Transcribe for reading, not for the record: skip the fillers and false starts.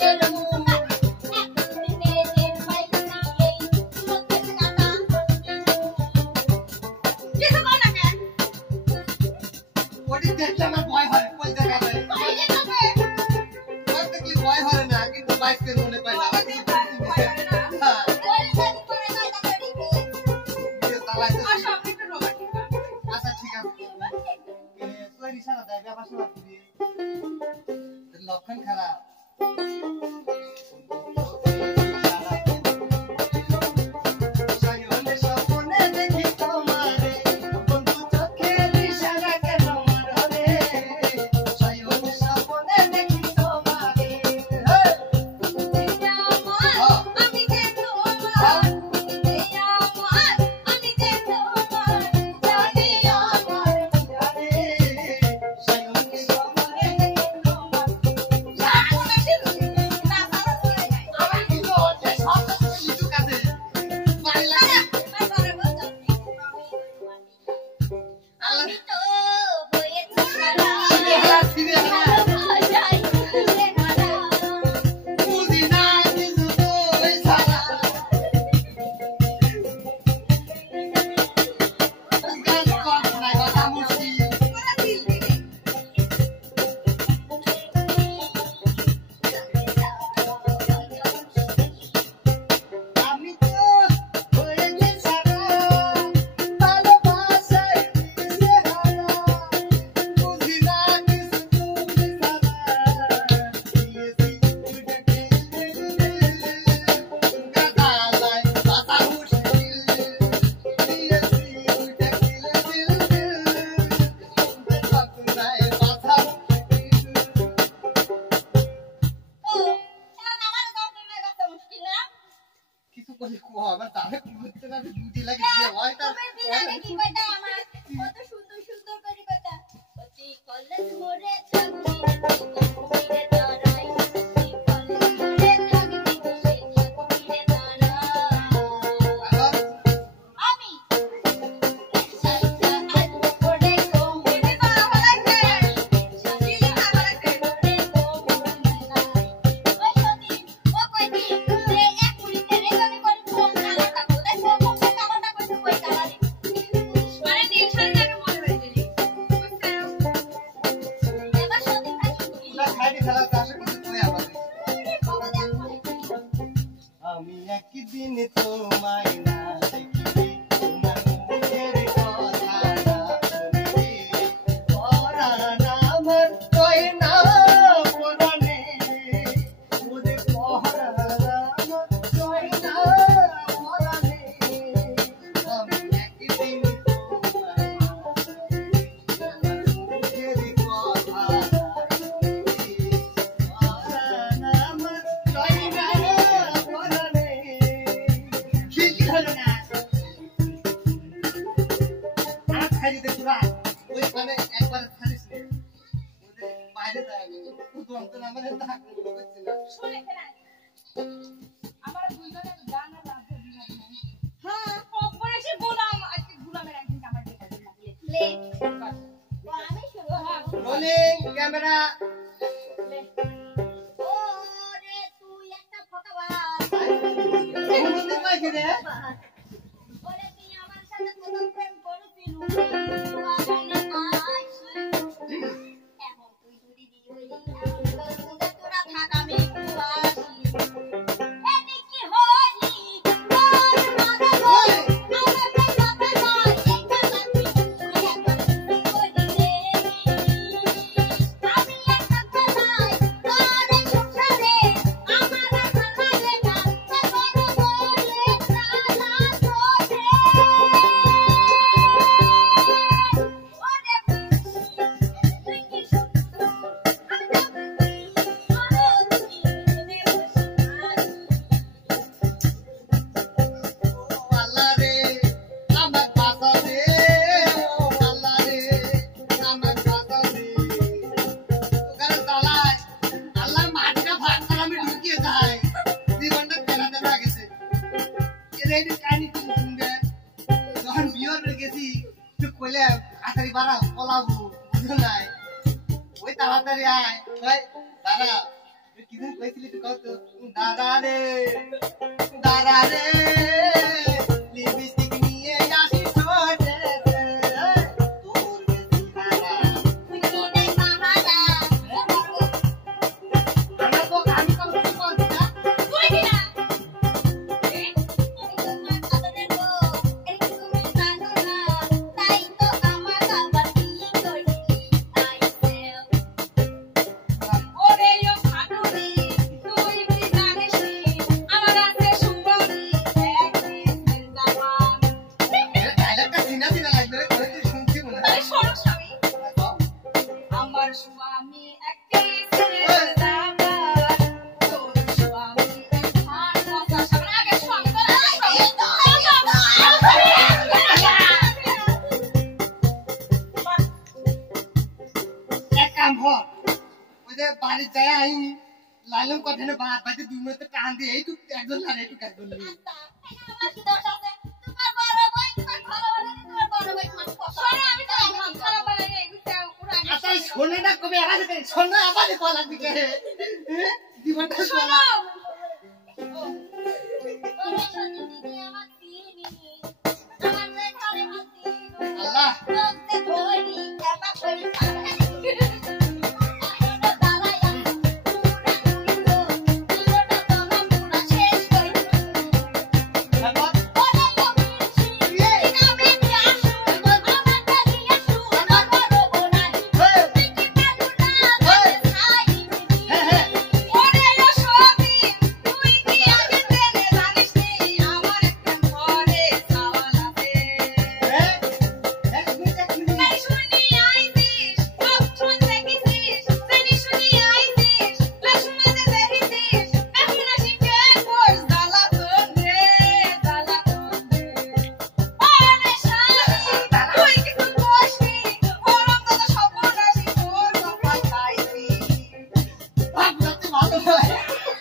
Haram করে কোয়া আমার তারে করতে না ডিউটি লাগে কি হয় তার কি কইতা আমার কত সুন্দর সুন্দর করে কইতা অতি কলেজ মোরে থাকি রে তারাই অতি কলেজ মোরে থাকি রে তারা আমি সাইতা আজ পড়ে কোমরে বাবা লাগে দিলি খাবার লাগে পড়ে কোমরে ওই সতি ও কইতি রে এক কুড়িতে রে আমি কোন ফোন না থাকো দেখো ফোন কামাটা কইতে কইতা আরে মানে দিন সারা জায়গা মনে হইছে এবার সতি থাকি না খাইতে খেলা চাষ করতে কই আবার বাবা দেখো আমি একদিন তোমায় না দেখি তোমার মুখের কথা না শুনি পরাণ আমার কই না পরাণে ওরে পরাণ আমার কই না পরাণে আমি একদিন তোমায় না দেখি তোমার মুখের কথা না শুনি পরাণ আমার কই না পরাণে কি হলো না আর খাইতে পুরা ওইখানে একবার খালিস নে ওদের বাইরে যাবে তো অন্তর আমাদের তাক করছে না শুনে কেন আমার দুইজনের গান আর রাত দিন হ্যাঁ অপরাশি গোলাম আজকে গোলামের একদিন আমার যেটা লে আমি শুরু হ্যাঁ রোলিং ক্যামেরা ওরে তুই একটা ফটোবাজ কোনদিন পাইছি রে ওরে তুই আমার সাথে কত প্রেম করেছিলু তুই আইছি এখন তুই যদি দিলি তোরা থাক আমি একটু আসি এনে কি হলি তোর মনে হয় আমার কথা নয় এই কথা তুই একবার করি রে আমি একটা কথাই তোর সংসারে আমার আর ভাল লাগে না তোর বলে প্রাণা তোরে ওরে তুই কি সুন্দর আমি ও আল্লাহ রে আমার বাসা রে ও আল্লাহ রে আমার বাসা রে তোকারে তালায় আল্লাহ মাটিটা ভাগ করে আমি ঢুকিয়ে যাই জীবনটা তেরা তেরা গেছে এর এই কাহিনী তুমি শুনবে যখন বিয়ের বেড়ে গেছি তুই কইলে আতারি বাড়া পলাবো বুঝো নাই ওই তাড়াতাড়ি আয় ওই দাঁড়া তুই কি দিন কইছিলি তুই কত দাঁড়া রে লিপস্টিক নিয়ে আসি ছোটে তোর বেশি খানা তুই কি দেখ মাহারা আমার তো আমি কম কিছু বলছি না তুই কি না তোমার আদরের গো এই তুমি জানো না তাই তো আমার আবার কি কইলি তাই সেও ওরে ও খাটুরি তুই কি জানিস আমার আছে সুন্দরী একদিন জামান এর ডায়লগটা চিনা চিনা লাগবে রে করে তুই শুনছি মনে তাই হয় শোনো স্বামী আমার স্বামী একটি ছেলে যাবার তোর স্বামী একখান মজা সামনে আগে স্বামী তোর এক কাম হর ওই যে বাড়ি যায় আই লালন কথা না বাদ বাজে 2 মিনিট টান দিয়ে এই তুই একজন লারে একটু কাজ করলি আমার কি দোষ আছে তোমার বড় ভাই তোমার ভালো বলে তোমার বড় ভাই তোমার পছন্দ আমি তো খারাপ বলে এই বিষয়ে পুরো আচ্ছা শোনে না কবে আওয়াজ করে শোনে আওয়াজ কল লাগবে কে জীবনটা শোনো শোনা